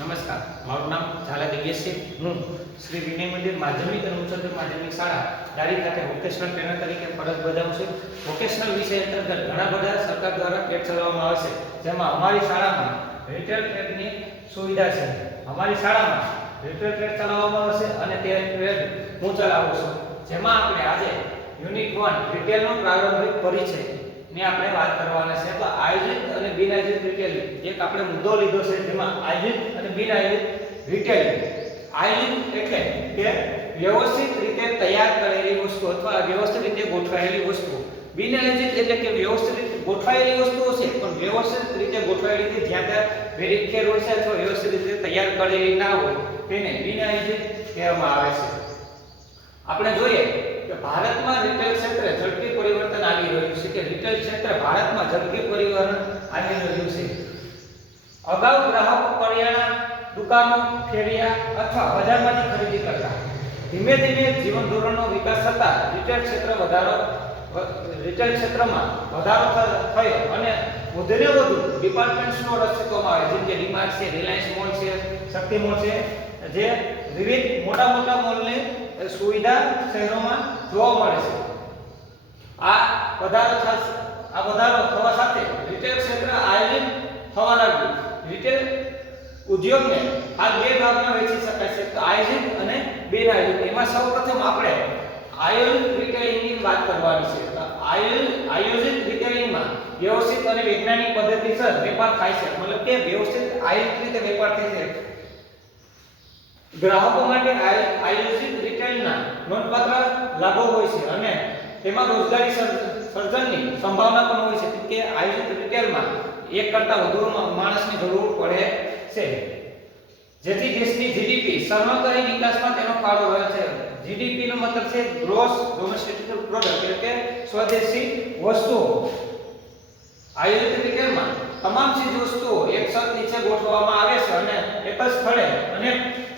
નમસ્કાર, મારું નામ ઝાલા દિવ્યેશ છે. હું શ્રી વિનય મંદિર માધ્યમિક અને ઉચ્ચતર માધ્યમિક શાળા ડારી ખાતે વોકેશનલ ટ્રેનર તરીકે ફરજ બજાવું છું. વોકેશનલ વિષય અંતર્ગત ઘણા બધા સરકાર દ્વારા ટ્રેડ ચલાવવામાં આવે છે, જેમાં અમારી શાળામાં રિટેલ ટ્રેડની સુવિધા છે. અમારી શાળામાં રિટેલ ટ્રેડ ચલાવવામાં આવે છે અને તે ટ્રેડ હું ચલાવું છું. જેમાં આપણે આજે યુનિટ 1 રિટેલનો પ્રારંભિક પરિચય ને આપણે વાત કરવાના છે. તો આયોજિત અને બિન આયોજિત રિટેલિંગ એક આપણે મુદ્દો લીધો છે, જેમાં આયોજિત અને બિન આયોજિત રિટેલિંગ. આયોજિત એટલે કે વ્યવસ્થિત રીતે તૈયાર કરેલી વસ્તુ અથવા વ્યવસ્થિત રીતે ગોઠવાયેલી વસ્તુ. બિન આયોજિત એટલે કે વ્યવસ્થિત રીતે ગોઠવાયેલી વસ્તુઓ છે, પણ વ્યવસ્થિત રીતે ગોઠવાયેલી રીતે જ્યાં ત્યાં વેરીફેર હોય છે અથવા વ્યવસ્થિત રીતે તૈયાર કરેલી ના હોય તેને બિન આયોજિત કહેવામાં આવે છે. આપણે જોઈએ કે ભારતમાં રિટેલ ક્ષેત્રે ઝડપી પરિવર્તન આવી રહ્યું છે કે રિટેલ ક્ષેત્રે ભારતમાં ઝડપી પરિવર્તન આવી રહ્યું છે. અગાઉ ગ્રાહકો કરિયાણા દુકાનો, ફેરિયા અથવા બજારમાંથી ખરીદી કરતા. ધીમે ધીમે જીવન ધોરણનો વિકાસ થતા રિટેલ ક્ષેત્રમાં વધારો થયો અને વધુને વધુ ડિપાર્ટમેન્ટ સ્ટોર અસ્તિત્વમાં આવે, જેમ કે ડીમાર્ટ છે, રિલાયન્સ મોલ છે, શક્તિ મોલ છે, જે વિવિધ મોટા મોલની સુવિધા શહેરોમાં જોવા મળે છે. આ વધારો થવા સાથે રિટેલ ક્ષેત્ર આયોજિત થવા લાગ્યું. રિટેલ ઉદ્યોગને આ બે ભાગમાં વહેંચી શકાય છે, તો આયોજિત અને બિન આયોજિત. એમાં સૌપ્રથમ આપણે આયોજિત રિટેલિંગની વાત કરવાની છે. તો આયોજિત રિટેલિંગમાં વ્યવસ્થિત અને વૈજ્ઞાનિક પદ્ધતિસર વેપાર થાય છે, મતલબ કે વ્યવસ્થિત આયોજિત રીતે વેપાર થાય છે. ગ્રાહકો માટે આયોજિત રિટેલના નોંધપાત્ર લાભો હોય છે અને તેમાં રોજગારી સર્જનની સંભાવના પણ હોય છે, કે આયોજિત રિટેલમાં એક કરતાં વધુ માણસની જરૂર પડે છે, જેથી દેશની જીડીપી સર્વાંગી વિકાસમાં તેનો ફાળો રહે છે. જીડીપી નો મતલબ છે ગ્રોસ ડોમેસ્ટિક પ્રોડક્ટ, એટલે કે સ્વદેશી વસ્તુઓ. આયોજિત રિટેલમાં તમામ ચીજ વસ્તુઓ એક છત નીચે ગોઠવવામાં આવે છે અને એક જ સ્થળે અને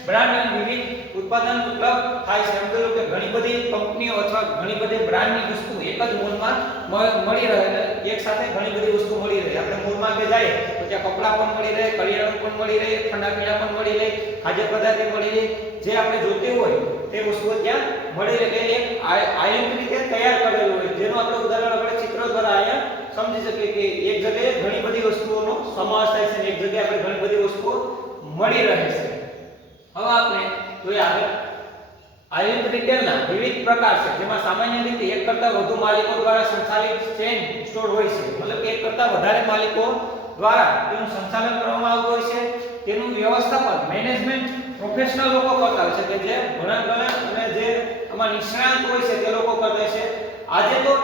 બ્રાન્ડ અને વિવિધ ઉત્પાદન ઉપલબ્ધ થાય છે. એમ કહ્યું કે ઘણી બધી કંપનીઓ અથવા ઘણી બધી બ્રાન્ડની વસ્તુ એક જ મોલમાં મળી રહે, એક સાથે ઘણી બધી વસ્તુ મળી રહે. આપણે મોલમાં કે જાય તો ત્યાં કપડાં પણ મળી રહે, કરિયાણું પણ મળી રહે, ઠંડા પીણા પણ મળી રહે, ખાદ્ય પદાર્થો મળી રહે, જે આપણે જોતી હોય તે વસ્તુઓ ત્યાં મળી રહે. એક આયોજિત રીતે તૈયાર કરેલું હોય, જેનું આપણે ઉદાહરણ આપણે ચિત્ર દ્વારા અહીંયા સમજી શકીએ કે એક જગ્યાએ ઘણી બધી વસ્તુઓનો સમાવેશ થાય છે અને એક જગ્યાએ આપણે ઘણી બધી વસ્તુઓ મળી રહે છે. હવે આપણે જોઈએ આગળ આયોજિત રિટેલના વિવિધ પ્રકાર છે, જેમાં સામાન્ય રીતે એક કરતાં વધુ માલિકો દ્વારા સંચાલિત ચેઇન સ્ટોર હોય છે, મતલબ કે એક કરતાં વધારે માલિકો દ્વારા તેનું સંચાલન કરવામાં આવતું હોય છે. તેનું વ્યવસ્થાપન મેનેજમેન્ટ પ્રોફેશનલ લોકો કરતા હોય છે, કે જે ભણેલા અને જે આમાં નિષ્ણાત હોય છે તે લોકો કરતા છે. આજે તો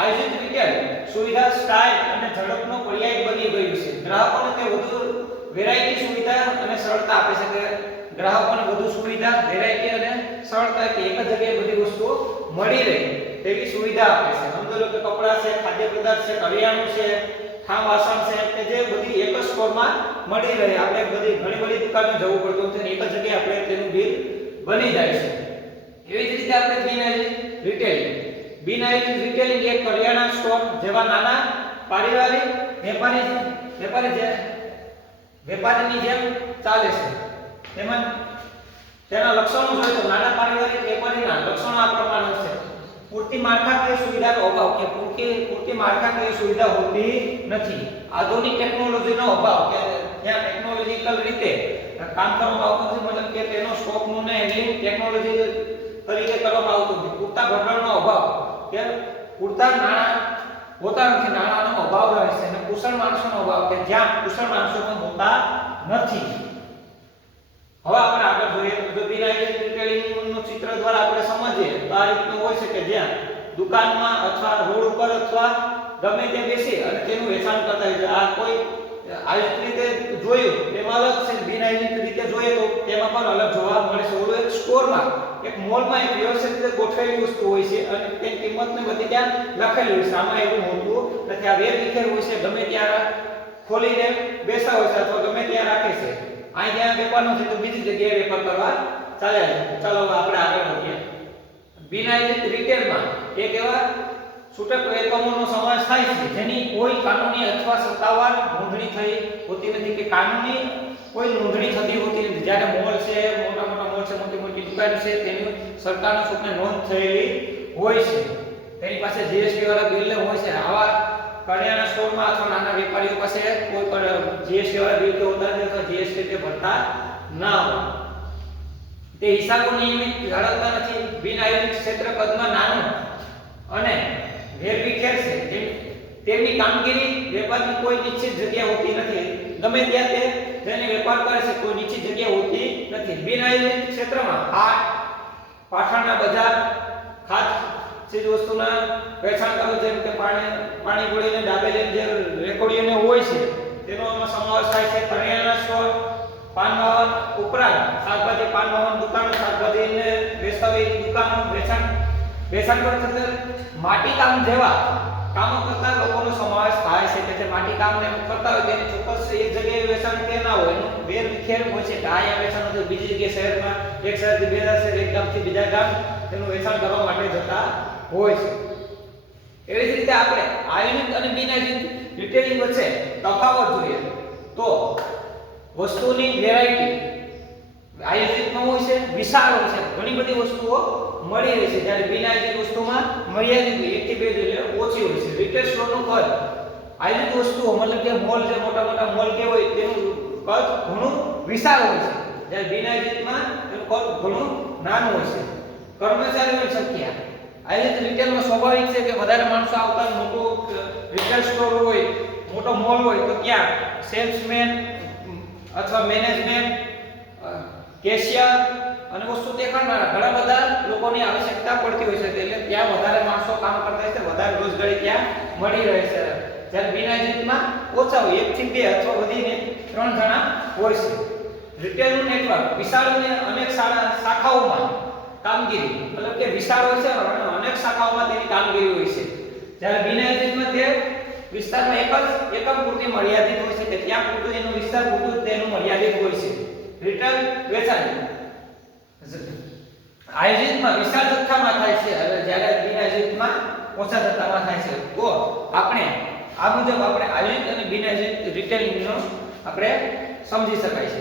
આયોજિત રિટેલ સુવિધા સ્ટાઇલ અને ઝડપનો પર્યાય બની ગયું છે. ગ્રાહકોને તે વધુ વેરાયટી, સુવિધા અને સરળતા આપે છે, કે ગ્રાહકોને વધુ સુવિધા, વેરાયટી અને સરળતા, કે એક જ જગ્યાએ બધી વસ્તુઓ મળી રહે તેવી સુવિધા આપે છે. સમજો કે કપડાં છે, ખાદ્ય પદાર્થ છે, કરિયાણું છે, ખાણ વાસણ છે, કે જે બધી એક જ સ્ટોરમાં મળી રહે. આપણે ઘણી બધી દુકાને જવું પડતું નથી, એક જ જગ્યાએ આપણે તેનું બિલ બની જાય છે. એવી જ રીતે આપણે બિન આયોજિત રિટેલિંગ એક કરિયાણા સ્ટોર જેવા નાના પારિવારિક વેપારીની જેમ ચાલે છે. તેના લક્ષણો જોઈએ તો નાના પારિવારિક વેપારીના લક્ષણો આ પ્રમાણે છે. પૂરતી માળખાકીય સુવિધાનો અભાવ, કે પૂરતી માળખાકીય સુવિધા હોતી નથી. આધુનિક ટેકનોલોજીનો અભાવ, કે ત્યાં ટેકનોલોજીકલ રીતે કામ કરવામાં આવતું નથી, મતલબ કે તેનો સ્ટોકનું ને હેન્ડલિંગ ટેકનોલોજી તરીકે કરવામાં આવતું નથી. પૂરતા ભંડોળનો અભાવ, કે પૂરતા નાણાં હોતા નથી, નાણાંનો અભાવ રહે છે. અને કુશળ માણસોનો અભાવ, કે જ્યાં કુશળ માણસો પણ હોતા નથી. હવે આપણે આગળ જોઈએ તો બિન આયોજિત રિટેલિંગનું ચિત્ર દ્વારા આપણે સમજીએ તો આ રીતનું હોય છે, કે જ્યાં દુકાનમાં અથવા રોડ ઉપર અથવા ગમે ત્યાં બેસી અને તેનું વેચાણ કરતા હોય છે. આ કોઈ આયોજિત રીતે જોયું તેમાં અલગ છે, બિન આયોજિત રીતે જોઈએ તો તેમાં પણ અલગ જોવા મળે છે. ઓલો એક સ્ટોરમાં, એક મોલમાં એક વ્યવસ્થિત રીતે ગોઠવેલી વસ્તુ હોય છે અને તેની કિંમતને બધી ત્યાં લખેલી હોય છે. આમાં એવું હોતું નથી. આ વેરવિખેર હોય છે, ગમે ત્યાં ખોલીને બેસા હોય છે અથવા ગમે ત્યાં રાખે છે. અહીં ત્યાં વેપાર નથી તો બીજી જગ્યાએ વેપાર કરવા ચાલે છે. ચાલો આપણે આગળ વધીએ. બિન આયોજિત રિટેલમાં એક એવા છૂટક એકમોનો સમાવેશ થાય છે જેની કોઈ કાનૂની અથવા સત્તાવાર નોંધણી થઈ હોતી નથી, કે કાનૂની કોઈ નોંધણી થતી વેપારી છે તેની સરકારના સ્વપ્ને નોંધ થયેલી હોય છે, તેની પાસે જીએસટી વાળા બિલ હોય છે. આવા કરિયાણા સ્ટોરમાં અથવા નાના વેપારીઓ પાસે કોઈ પણ જીએસટી વાળા બિલ કે હોતા નથી અથવા જીએસટી તે ભરતા ના હોય. તે હિસાબો નિયમિત જાળવતા નથી. બિન આયોજિત ક્ષેત્ર કદમાં નાનું અને વેરવિખેર છે. તેમની કામગીરી વેપારની કોઈ નિશ્ચિત જગ્યા હોતી નથી. ગમે ત્યાં તે જેને વેપાર કરે છે કોઈ નિશ્ચિત જગ્યા હોતી નથી. બિન આયોજિત ક્ષેત્રમાં પાઠાણના બજાર, ખાદ્ય ચીજ વસ્તુના વેચાણ કરો, જેમ કે પાણીપુરી ને દાબેલી જે રેકોર્ડિયોને હોય છે તેનો આમાં સમાવેશ થાય છે. કરિયાણા સ્ટોર, પાન વાહન ઉપરાંત શાકભાજી પાન વાહન દુકાનો, શાકભાજીને વેચતાવી દુકાનો, વેચાણ કરતા માટી કામ જેવા કામો કરતા લોકોનો સમાવેશ થાય છે. કે જે માટી કામને કરતા હોય તેની ચોક્કસ એક જગ્યાએ વેચાણ કે ના હોય, એનું વેરવિખેર હોય છે. આયા વેચાણ હોય બીજી જગ્યાએ શહેરમાં, એક શહેરથી બીજા શહેર, એક ગામથી બીજા ગામ તેનું વેચાણ કરવા માટે જતા હોય છે. એવી જ રીતે આપણે આયોજિત અને બિન આયોજિત રિટેલિંગ વચ્ચે તફાવત જોઈએ તો વસ્તુની વેરાયટી આયોજિતમાં હોય છે, વિશાળ હોય છે, ઘણી બધી વસ્તુઓ મળી રહે છે, જ્યારે બિન આયોજિત વસ્તુમાં મર્યાદિત હોય, 1 થી 2 એટલે ઓછી હોય છે. રિટેલ સ્ટોરનું કદ આયોજિત વસ્તુઓ મતલબ કે મોલ, જે મોટા મોટા મોલ કે હોય તેનું કદ ઘણું વિશાળ હોય છે, જ્યારે બિન આયોજિતમાં તેનું કદ ઘણું નાનું હોય છે. કર્મચારીઓની સંખ્યા આયોજિત રિટેલમાં સ્વાભાવિક છે કે વધારે માણસો આવતા, મોટું રિટેલ સ્ટોર હોય, મોટો મોલ હોય તો ત્યાં સેલ્સમેન અથવા મેનેજમેન્ટ, કેશિયર અને વસ્તુ દેખાડનારા ઘણા બધા લોકોની આવશ્યકતા પડતી હોય છે, એટલે ત્યાં વધારે માણસો કામ કરતા હોય છે, વધારે રોજગારી ત્યાં મળી રહે છે. જ્યારે બિન આયોજિતમાં ઓછા હોય, 1 થી 2 અથવા વધીને 3 જણા હોય છે. રિટેલનું નેટવર્ક વિશાળ અને અનેક શાખાઓમાં કામગીરી, મતલબ કે વિશાળ હોય છે અને અનેક શાખાઓમાં તેની કામગીરી હોય છે. જ્યારે બિન આયોજિતમાં તે વિસ્તારમાં એક જ એકમ પૂરતી મર્યાદિત હોય છે, કે ત્યાં પૂરતું એનો વિસ્તાર પૂરતું તેનું મર્યાદિત હોય છે. રિટેલ વેચાણ આયોજિતમાં વિશાળ જથ્થામાં થાય છે, જ્યારે બિન આયોજિતમાં ઓછા જથ્થામાં થાય છે. તો આપણે આ મુજબ આપણે આયોજિત અને બિન આયોજિત રિટેલિંગનો આપણે સમજી શકાય છે.